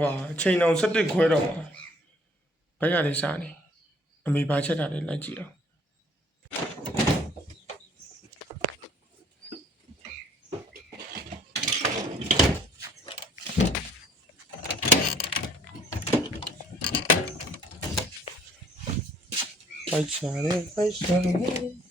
哇，ချိန်အောင်17ခွဲတော့မှာဘက်ကလေးစားနေအမေဘာချက်တာလဲလိုက်ကြည့်အောင်ပိုက်စားတယ်ပိုက်စားတယ်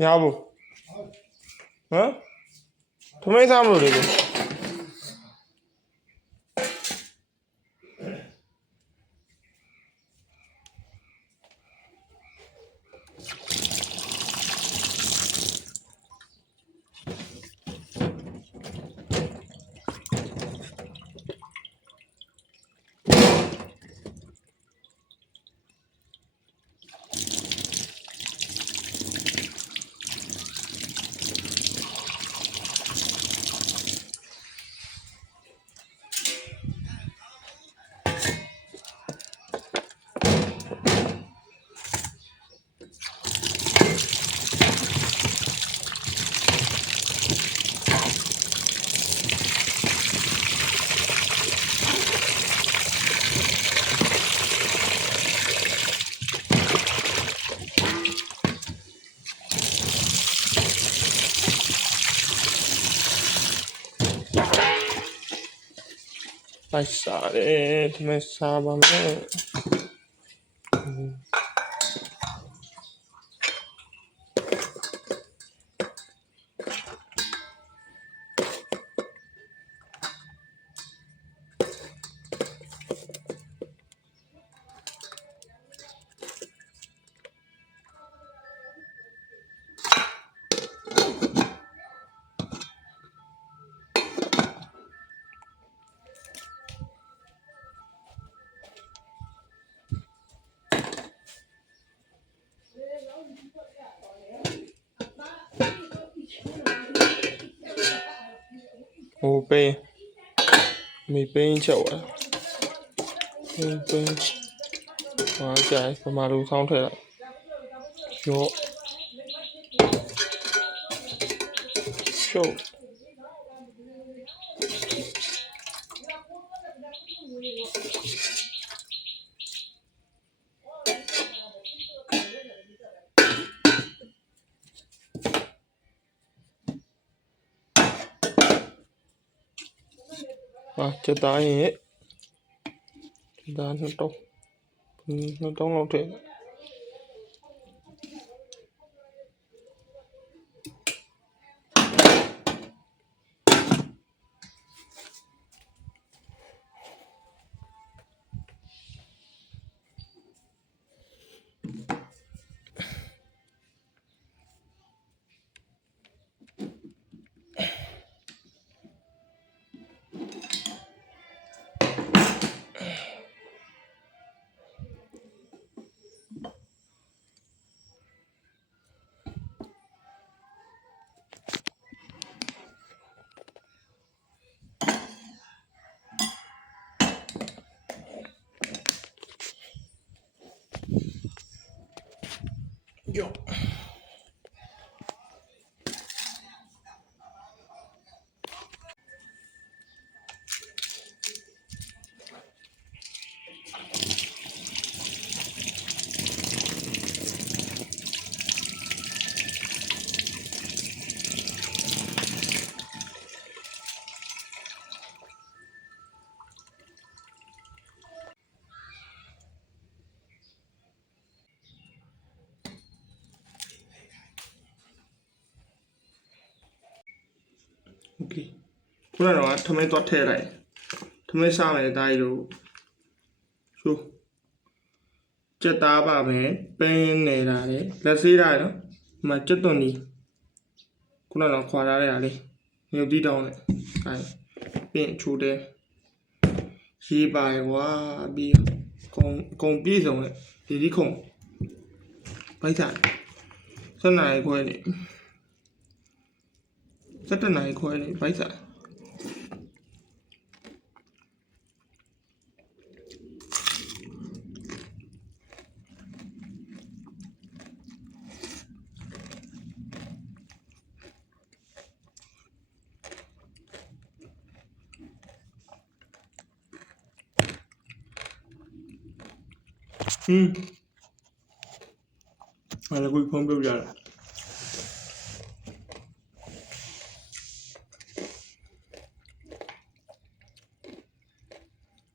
မရဘူးဟမ်ထမင်းစားမလို့လေကိုပိုက်စားတယ်ထမင်းစားပါမယ်ဟိုပိန်းမိပိန်းချက်သွားပိန်းဟာကြိုင်ပမာလိုဆောင်းထည့်လိုက်ရော့ရှုပ်ဟာချက်သားရင်ချက်သားနှစ်တောင်းလောက်ထည့်ရော့โอเคခုနကတော့ထမင်းသွားထည့်လိုက်ထမင်းစားမယ်တားကြီးတို့ရှိုးကြက်သားပါမယ်ပင်းနေတာလေလက်ဆေးတာနော်ဒီမှာကြက်သွန်ကြီးခုနကတော့ခွာထားရတာလေမြုပ်တီးတောင်းနဲ့အဲပင်းချိုးတယ်ရေးပါရကွာပြီးကုံပြေးစုံနဲ့ဒီခုံဘိုက်စား7နာရီခွဲနေ7နာရီခွဲနေဘိုက်စား အဲ့ဒါကိုဖုန်းပြုတ်ကြတာ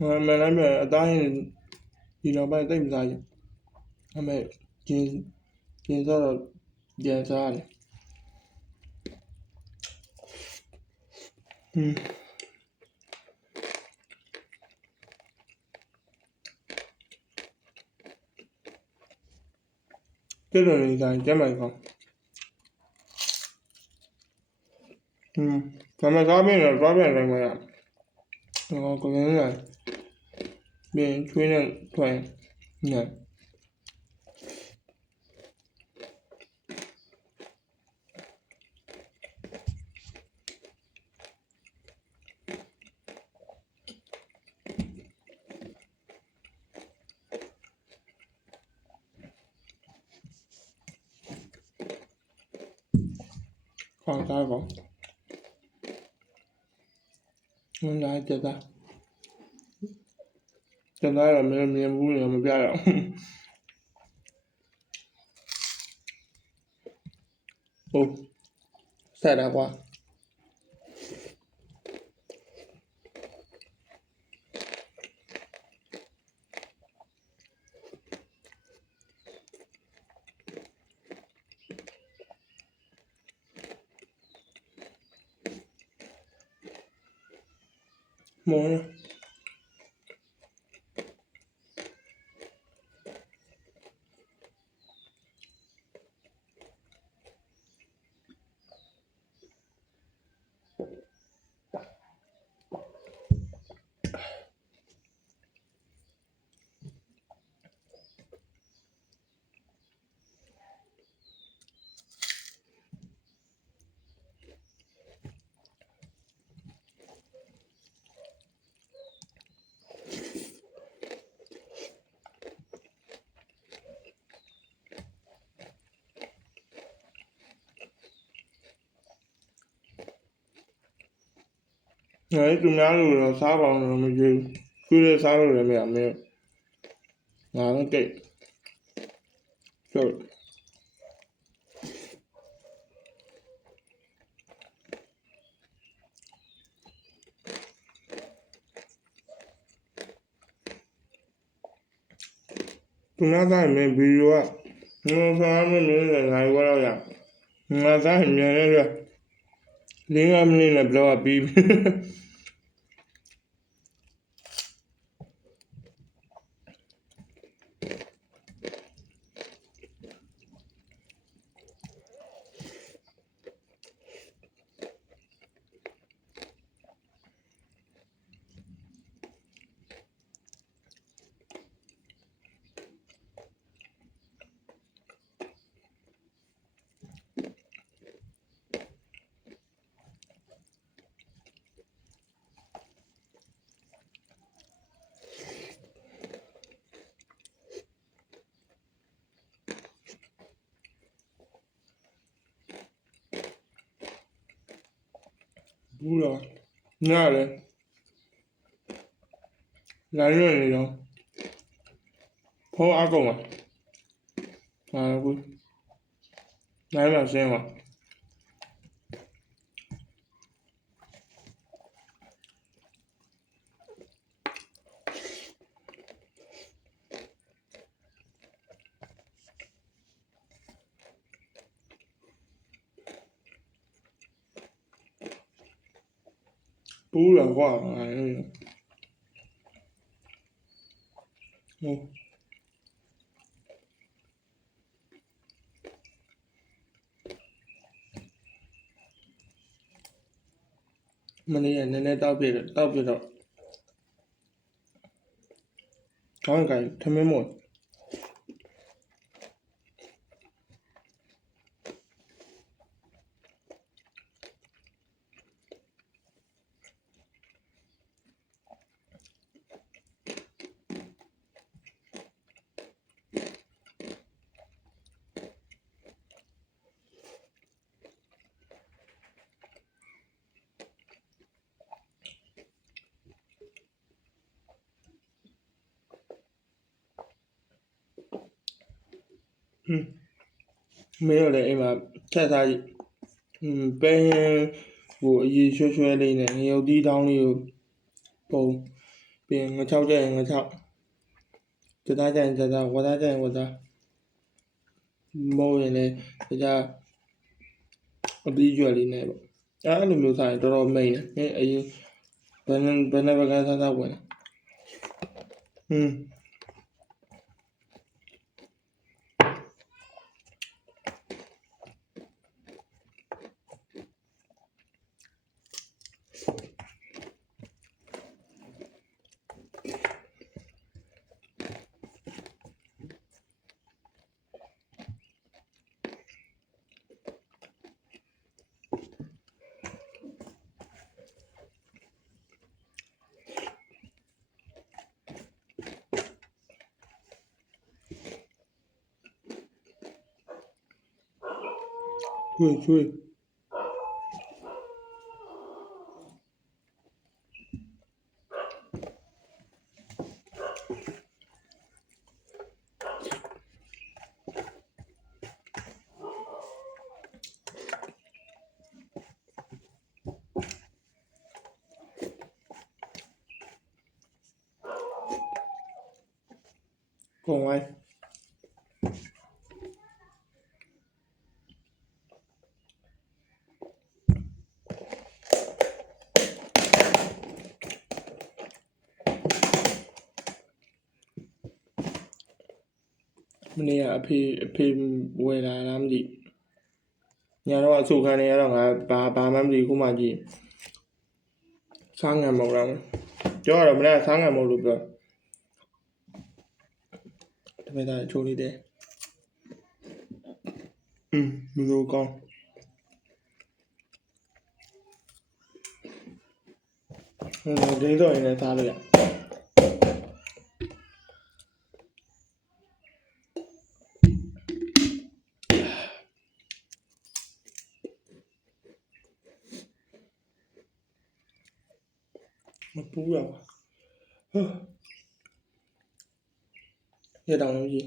မလည်းမအသားရင်ဒီတော့ပဲတိတ်မစားရင်အမေကျင်းစားတော့ပြန်စားတယ်这种人家这么高，咱们抓饼的抓饼什么呀？然后可能呢，饼吹的对，好大个，来这个。现在了，没面部了，没变了。哦，晒大瓜。没了。သူများလို့တော့စားပေါင်းတော့မကြည့်ဘူး။သူလည်းစားလို့လည်းမရမင်း။ငါလည်းတိတ်။ဆိုသူများသားမင်းဗီဒီယိုကငါစားမနေလည်းနိုင်သွားတော့ရ။ငါစားမြင်နေတယ်။5 မိနစ်နဲ့ဘလော့ပြီးဘူးတော့ညလည်းလိုင်းရွနေတော့ဖုန်းအကုန်ပါဟာကူလိုင်းမှာဆင်းပါဘူးတော့ကွာဟုတ်မနေ့ကနည်းနည်းတောက်ပြတော့ခေါင်းကိုင်ထမင်းမို့没有嘞，哎妈，菜啥？边我一学学的呢，有地当的有包，边我炒这我炒，这大家这大，我大家我大，冇人嘞，这家我比较的呢吧，啊，你没有菜，多少没呢？哎，本来不干啥问，对，讲完。မနေ့ကအဖေဝယ်လာလားမသိညတော့အဆုခံနေရတော့ငါဘာမှမသိခုမှကြည့်စားငံမဟုတ်လားပြောရတော့မနေ့ကစားငံမဟုတ်လို့ပြောတပည့်သားချိုးလေးတယ်လူလိုကောင်းဒင်းတော့ရင်လည်းစားလို့ရမပူးရပါရတောင်လို့ကြီး